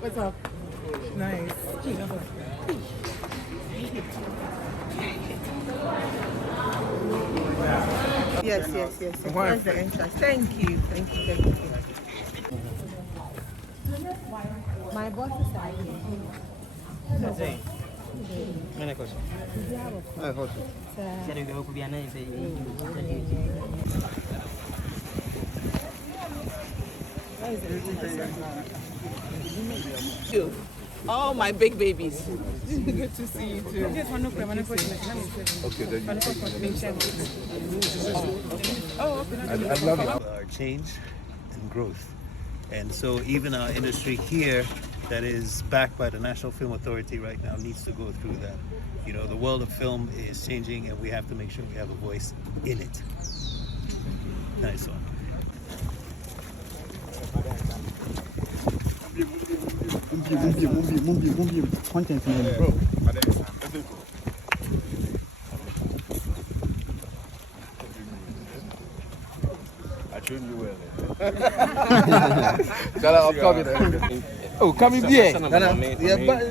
What's up? Nice. Yes. Where's the entrance? Thank you. My boss is out here. Mana kau? Ah, kau tu. Saya juga aku biar naik saya. All my big babies. Good to see you too. Okay, then I love our change and growth. And so even our industry here that is backed by the National Film Authority right now needs to go through that. You know, the world of film is changing and we have to make sure we have a voice in it. Nice one. Content, bro. I trained you well. Shout out, coming. Oh, coming here.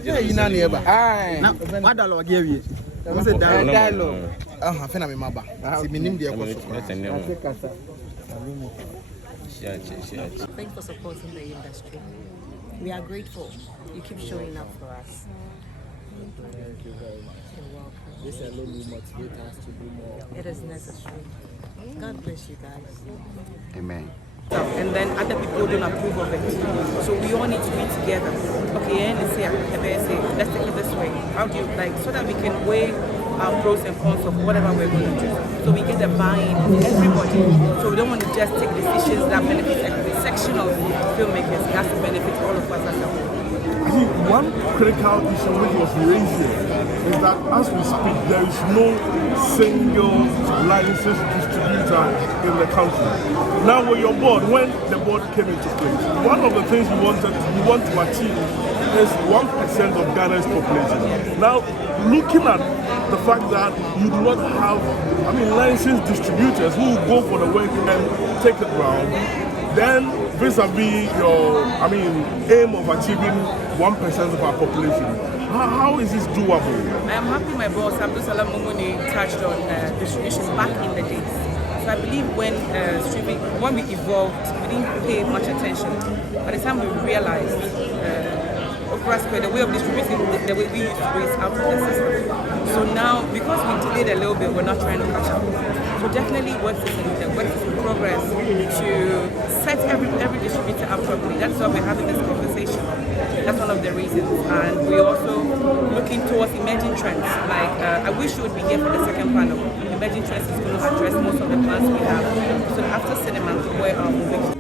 Yeah, you know, nearby. Now, what dialogue gave you? What's the dialogue? I think I'm in my back. See, me name the Thanks for supporting the industry. We are grateful. You keep showing up for us. You're welcome. This alone will motivate us to do more. It is necessary. God bless you guys. Amen. And then other people don't approve of it. So we all need to be together. Okay, let's take it this way. How do you so that we can weigh our pros and cons of whatever we're going to do. So we get the buy-in of everybody. So we don't want to just take decisions that benefit a section of filmmakers. It has to benefit all of us as a whole. I think one critical issue which was raised here is that as we speak, there is no single licensed distributor in the country. Now when you're board, when the board came into place, one of the things we want to achieve is 1% of Ghana's population. Now, looking at the fact that you do not have, licensed distributors who will go for the work and take it round, then vis-a-vis your, aim of achieving 1% of our population, how is this doable? I am happy my boss, Abdul Salam Mumuni, touched on distribution back in the days. So I believe when we evolved, we didn't pay much attention. By the time we realized the way of distributing, the way we used to do is out of the system. So now, because we delayed a little bit, we're not trying to catch up. So definitely work is in progress to set every distributor up properly. That's why we're having this conversation. That's one of the reasons. And we're also looking towards emerging trends. I wish you would be here for the second panel. Emerging trends is going to address most of the plans we have. So after cinema, where are moving?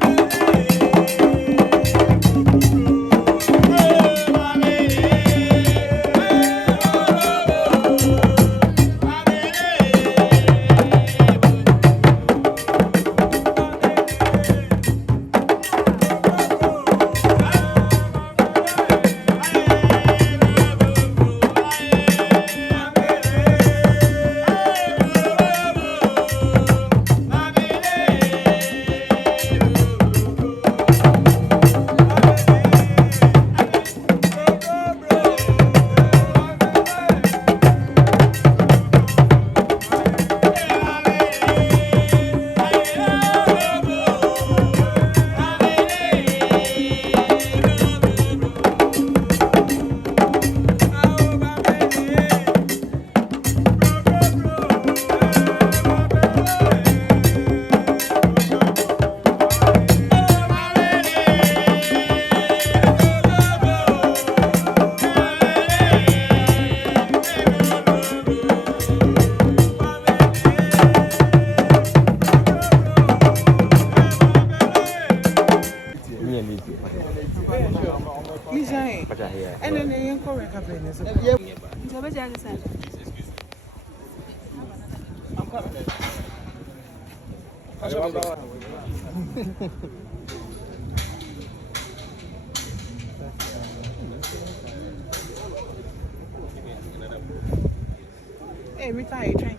Every time you try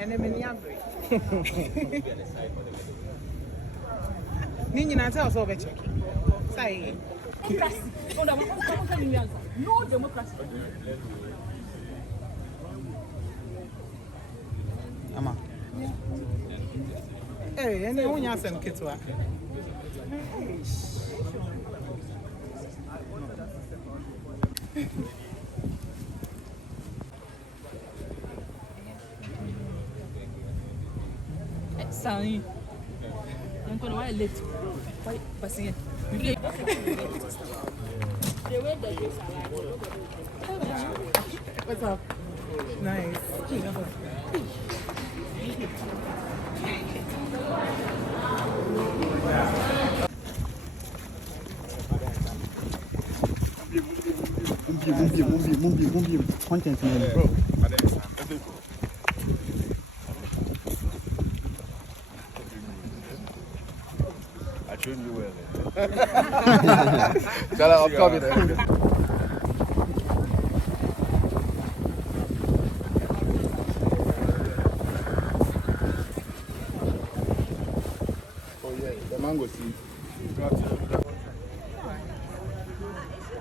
and then many Nini answer also be check. Say. No democracy. Ama. Hey, and then when you send kids work. Sorry. I'm going to why late. Why passing? What's up? Nice. Mumbi. Content name. Bro. I trained you well. Shut up, I'm coming there. Oh yeah, the mango seed.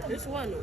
This one.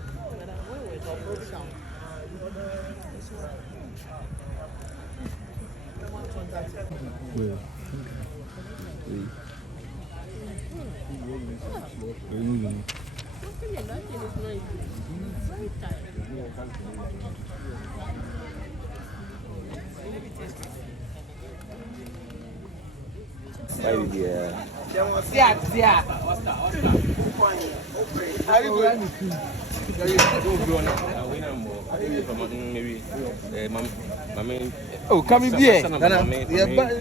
Oh, come in here.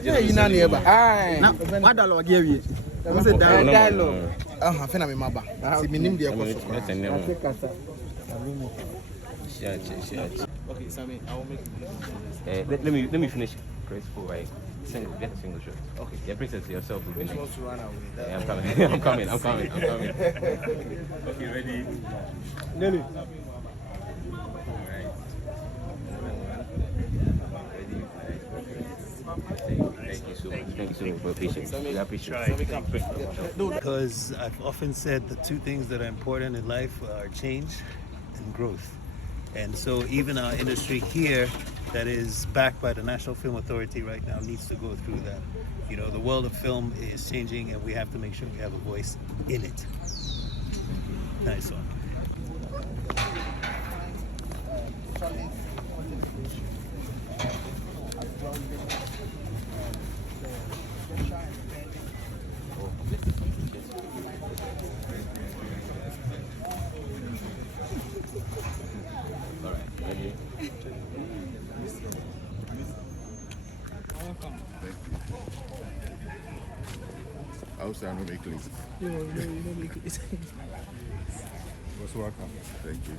Yeah, you know nearby. Now, what dialogue gave you? I said dialogue. I think I'm maba. See, me name the Okay, Sammy, I will make let me finish graceful, right? Get a single shot. Okay. Yeah, princess yourself will be next. to run away. Yeah, I'm coming. Okay, ready? Nelly. Thank you so much for your patience. We appreciate it. Because I've often said the two things that are important in life are change and growth. And so even our industry here that is backed by the National Film Authority right now needs to go through that. You know, the world of film is changing and we have to make sure we have a voice in it. Nice one. Outside, no make least. No make it. Most welcome. Thank you.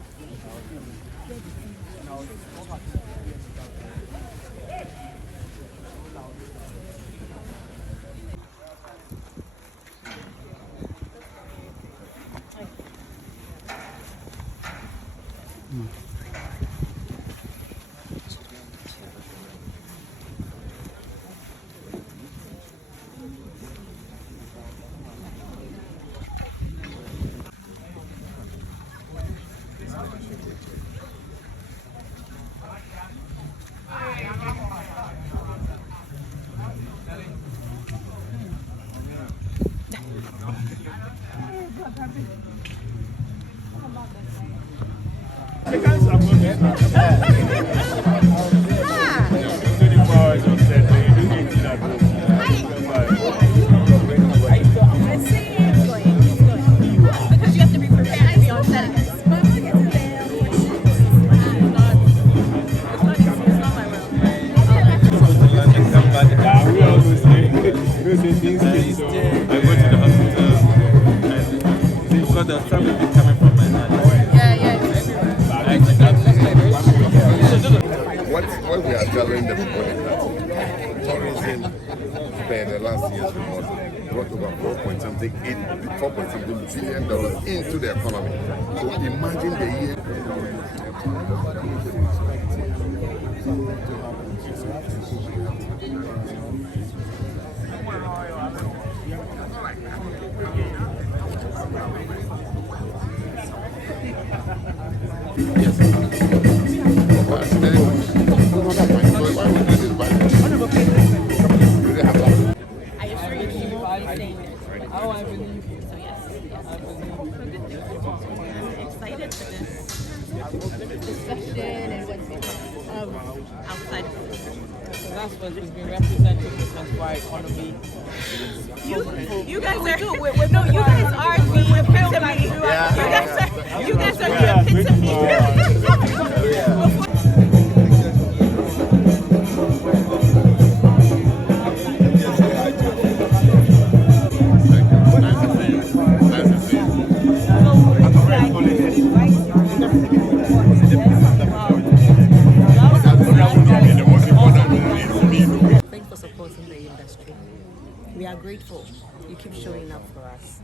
What we are telling them is that tourism spent the last years brought over $4.8 billion into the economy. So imagine the year. I assure you, she will be saying it. Oh, I believe you. So yes, I believe. Excited for this Discussion and what's it called? outside. So that's what has been represented in our economy. You guys are no, you guys are the epitome. You guys are the epitome. Thanks for supporting the industry. We are grateful. You keep showing up for us.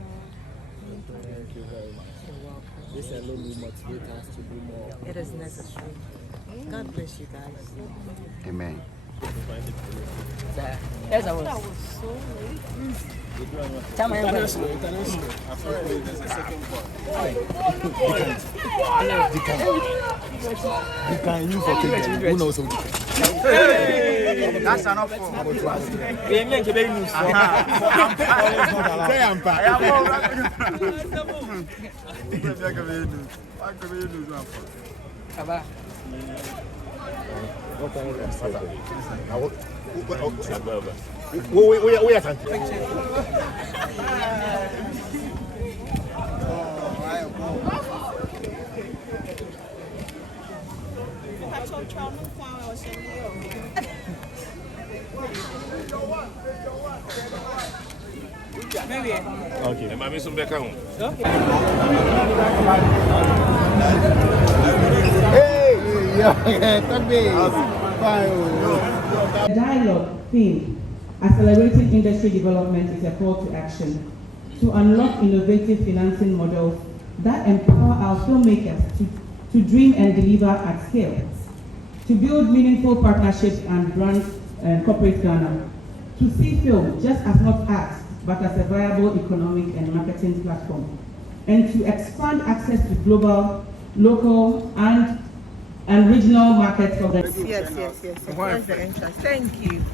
Thank you very much. You're welcome. This alone will motivate us to do more. It is necessary. God bless you guys. Amen. Yes, I was. That was so late. Tell my There's a second part. You can use for Kenya. Who knows how to That's enough for. say I'm back. Okay. The dialogue theme, Accelerating Industry Development, is a call to action to unlock innovative financing models that empower our filmmakers to dream and deliver at scale, to build meaningful partnerships and brand corporate Ghana, to see film just as not art, but as a viable economic and marketing platform, and to expand access to global, local, and regional markets for the... Yes. Where's the entrance? Thank you.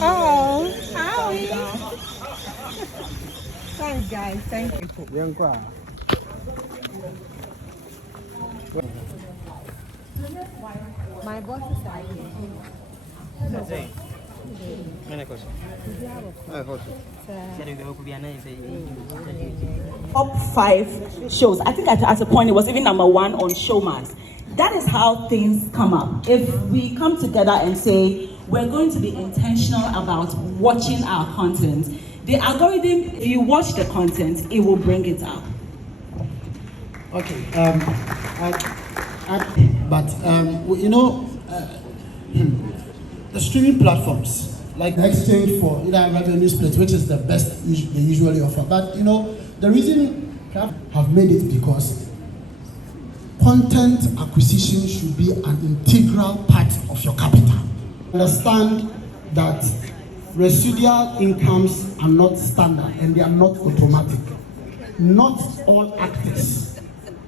Oh, hi. Thanks, guys. Thank you. My boss is Top 5 shows. I think at a point it was even number 1 on Showmax. That is how things come up. If we come together and say we're going to be intentional about watching our content, the algorithm, if you watch the content, it will bring it up. Okay. You know, the streaming platforms like the exchange for either revenue split, which is the best they usually offer. But you know, the reason have made it because content acquisition should be an integral part of your capital. Understand that residual incomes are not standard and they are not automatic. Not all actors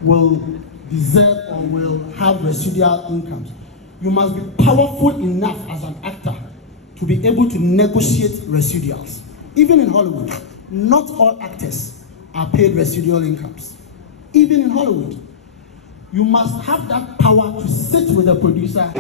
will deserve or will have residual incomes. You must be powerful enough as an actor to be able to negotiate residuals. Even in Hollywood, not all actors are paid residual incomes. Even in Hollywood, you must have that power to sit with a producer.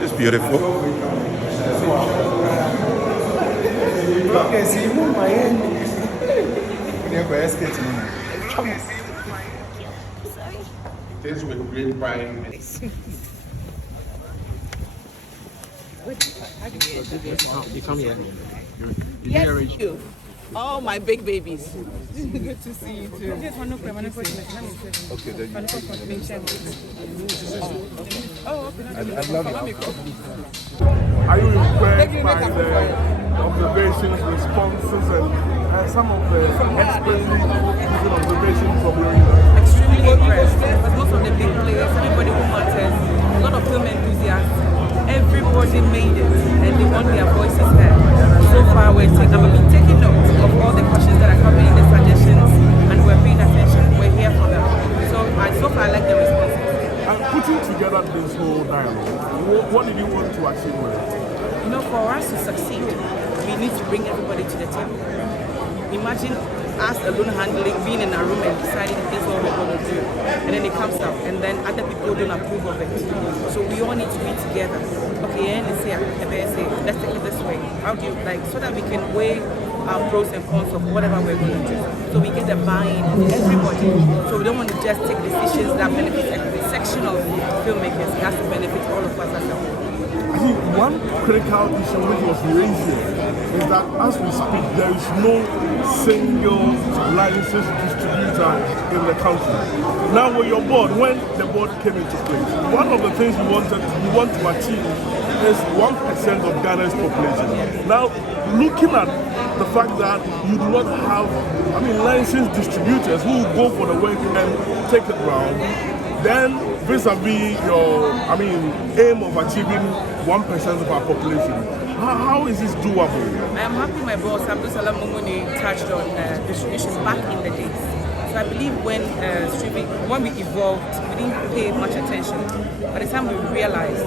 It's beautiful. Okay, see, move my hand. This will great prime. You come here. Yes, you. All my big babies. Good to see you too. Just one question. Okay, then Oh, okay. I love it. Are you impressed by the observations, responses, and some of the expertly given observations from your university? Extremely impressed. Because most of the big players, everybody who matters, a lot of film enthusiasts, everybody made it and they want their voices heard. So far we've been taking note of all the questions that are coming in, the suggestions, and we're paying attention. We're here for them. So far I like the responses. And putting together this whole dialogue, what did you want to achieve with it? You know, for us to succeed, we need to bring everybody to the table. Imagine us alone handling, being in a room and deciding this is what we're going to do. And then it comes out, and then other people don't approve of it. So we all need to be together. Okay, let's take it this way. How do you, so that we can weigh our pros and cons of whatever we're going to do. So we get the buy-in of everybody. So we don't want to just take decisions that benefit a section of filmmakers. It has to benefit all of us as a whole. I think one critical issue which was raised here is that as we speak, there is no single licensed distributor in the country. Now with your board, when the board came into place, one of the things you want to achieve is 1% of Ghana's population. Now, looking at the fact that you do not have, licensed distributors who will go for the work and take it round, then vis-a-vis your, aim of achieving 1% of our population, how is this doable? I am happy my boss, Abdul Salam Mumuni, touched on distribution back in the days. So I believe when we evolved, we didn't pay much attention. By the time we realized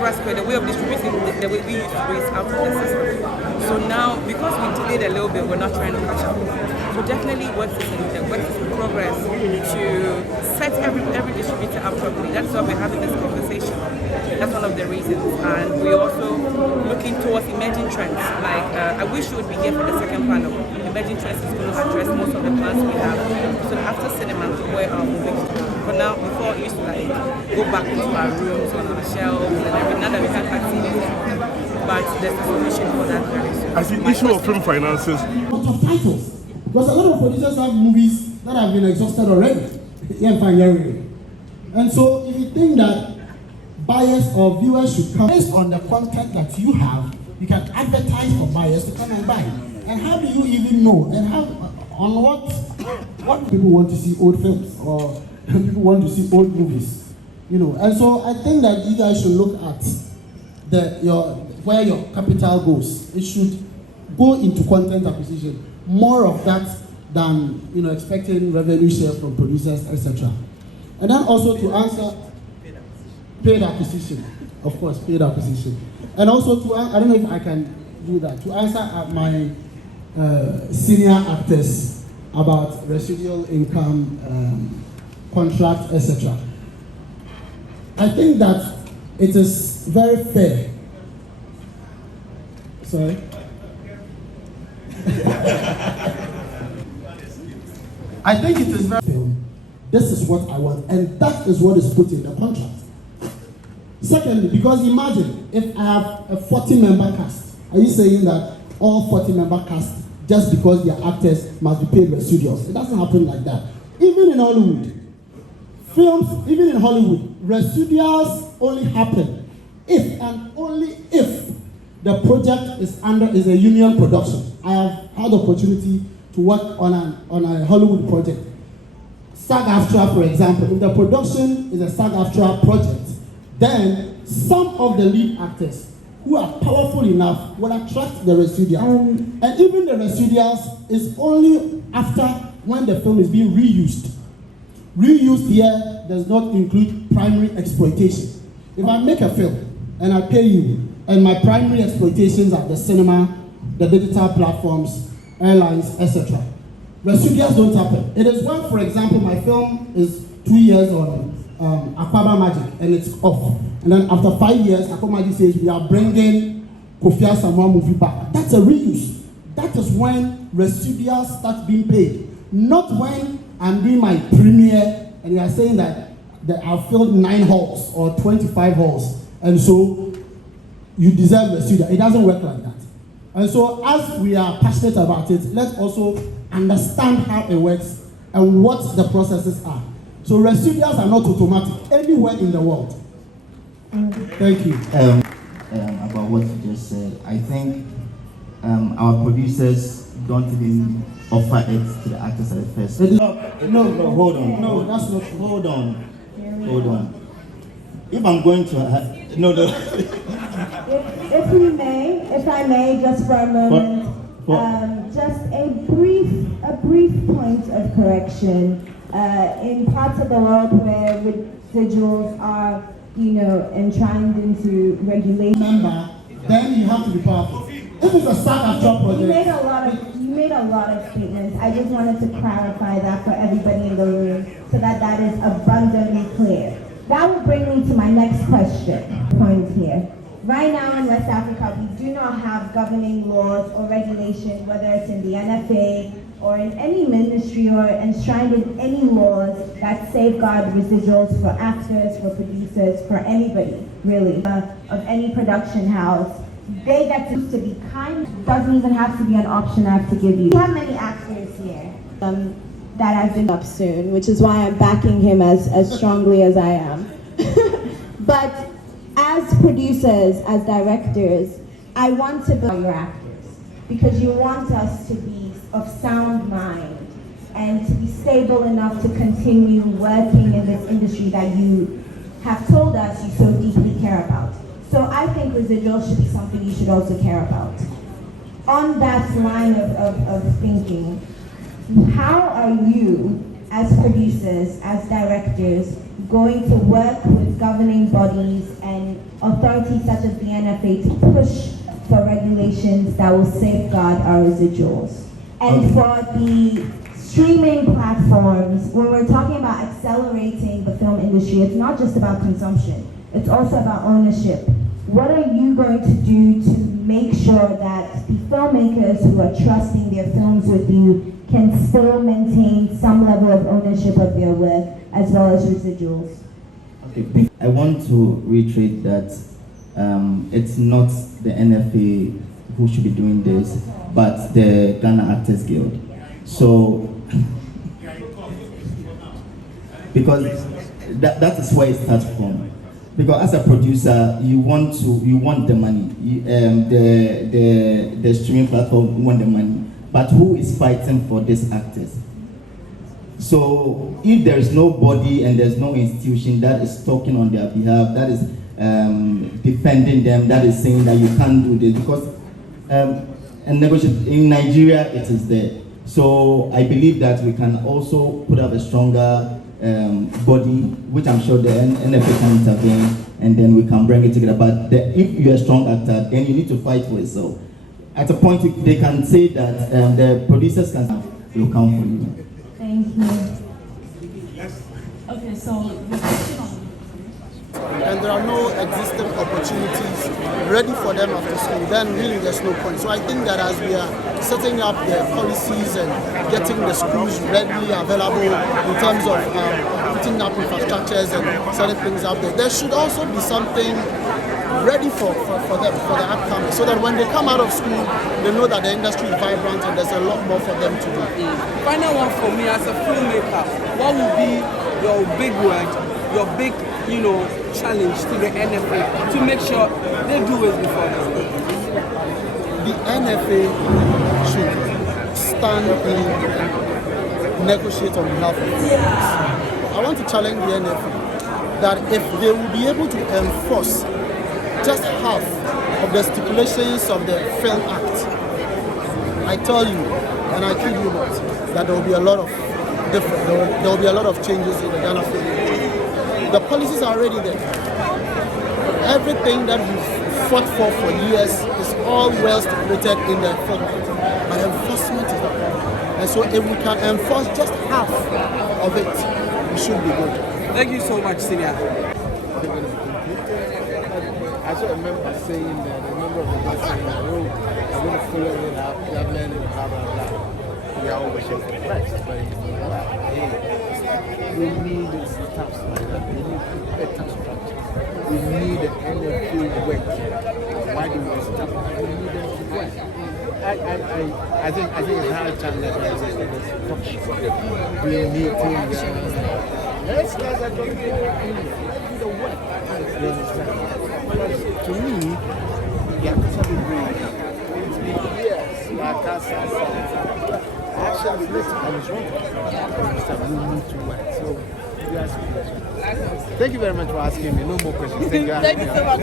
the way of distributing, the way we used to do is out of the system. So now, because we delayed a little bit, we're not trying to catch up. So definitely work is in progress to set every distributor up properly. That's why we're having this conversation. That's one of the reasons. And we're also looking towards emerging trends. I wish you would be here for the second panel. Emerging trends is going to address most of the plans we have. So after cinema, where are we moving to? For now, before we used to go back into our rooms on our shelves and everything. Now that we can't see but there's a solution for that very soon. As the issue of film finances. A lot of titles. Because a lot of producers have movies that have been exhausted already. And so if you think that buyers or viewers should come based on the content that you have, you can advertise for buyers to come and buy. And how do you even know? And what people want to see old films or people want to see old movies? And so I think that you guys should look at where your capital goes. It should go into content acquisition. More of that than expecting revenue share from producers, etc. And then also to answer paid acquisition, of course, paid acquisition. And also to I don't know if I can do that, to answer my senior actors about residual income, contract, etc. I think that it is very fair. Sorry. I think it is very fair. This is what I want, and that is what is put in the contract. Secondly, because imagine if I have a 40-member cast, are you saying that all 40-member cast, just because they are actors, must be paid residuals? It doesn't happen like that. Even in Hollywood, even in Hollywood, residuals only happen if and only if the project is a union production. I have had the opportunity to work on a Hollywood project. SAG-AFTRA, for example, if the production is a SAG-AFTRA project, then some of the lead actors who are powerful enough will attract the residuals. And even the residuals is only after when the film is being reused. Reused here does not include primary exploitation. If I make a film and I pay you, and my primary exploitations are the cinema, the digital platforms, airlines, etc. Residuals don't happen. It is when, for example, my film is 2 years on Aquaba Magic and it's off. And then after 5 years, Aquaba Magic says we are bringing Kofi Asamoah movie back. That's a reuse. That is when residuals start being paid. Not when I'm doing my premiere and you are saying that I've filled 9 halls or 25 halls. And so you deserve residual. It doesn't work like that. And so as we are passionate about it, let's also understand how it works and what the processes are. So residuals are not automatic anywhere in the world. Thank you. About what you just said, I think our producers don't even offer it to the actors at the first. No, hold on. No, that's not true. Hold on. If I'm going to If I may, just for a moment, just a brief point of correction. In parts of the world where residuals are, enshrined into regulation, then you have to be powerful. If it's a startup job project, you made a lot of statements. I just wanted to clarify that for everybody in the room, so that is abundantly clear. That will bring me to my next point here. Right now in West Africa, we do not have governing laws or regulation, whether it's in the NFA or in any ministry or enshrined in any laws that safeguard residuals for actors, for producers, for anybody, really, of any production house. They get to be kind. Doesn't even have to be an option I have to give you. We have many actors here that have been up soon, which is why I'm backing him as strongly as I am. But as producers, as directors, I want to build your actors because you want us to be of sound mind and to be stable enough to continue working in this industry that you have told us you so deeply care about. So I think residuals should be something you should also care about. On that line of thinking, how are you, as producers, as directors, going to work with governing bodies and authorities such as the NFA to push for regulations that will safeguard our residuals? And for the streaming platforms, when we're talking about accelerating the film industry, it's not just about consumption, it's also about ownership. What are you going to do to make sure that the filmmakers who are trusting their films with you can still maintain some level of ownership of their work as well as residuals? Okay. I want to reiterate that it's not the NFA who should be doing this, but the Ghana Actors Guild. So, because that is where it starts from. Because as a producer, you want the money. The streaming platform want the money. But who is fighting for these actors? So if there is nobody and there's no institution that is talking on their behalf, that is defending them, that is saying that you can't do this, because and negotiate in Nigeria it is there. So I believe that we can also put up a stronger body, which I'm sure the NFA can intervene, and then we can bring it together. But if you're a strong actor, then you need to fight for it. So at a point, they can say that the producers will come for you. Thank you. Okay, so the question on... and there are no existing opportunities ready for them after school, then really there's no point. So I think that as we are setting up the policies and getting the schools readily available in terms of putting up infrastructures and setting things up there, there should also be something ready for them, for the upcoming, so that when they come out of school, they know that the industry is vibrant and there's a lot more for them to do. Final one for me, as a filmmaker, what would be your big word, your big, challenge to the NFA to make sure they do it before them? The NFA should stand in, negotiate on behalf of the films. I want to challenge the NFA that if they will be able to enforce just half of the stipulations of the Film Act, I tell you, and I kid you not, that there will be a lot of there will be a lot of changes in the Ghana film. The policies are already there. Everything that we've fought for years is all well stipulated in the Film Act. But enforcement is the problem. And so if we can enforce just half of it, we should be good. Thank you so much, Senior. I saw a member saying that, a member of the board saying that, we're going to follow it up, government and blah, blah, blah. we are all wishing for the best, but we need stuff like that. We need better structure. We need NFU working. Why do we stop? We need them to work. I think it's high time that there is a structure. We need things. Let's guys are going to do the work. You understand? To me, you have to be it's been years. Actually, listen, I was wrong. We need to work. So, thank you very much for asking me. No more questions. Thank you so much.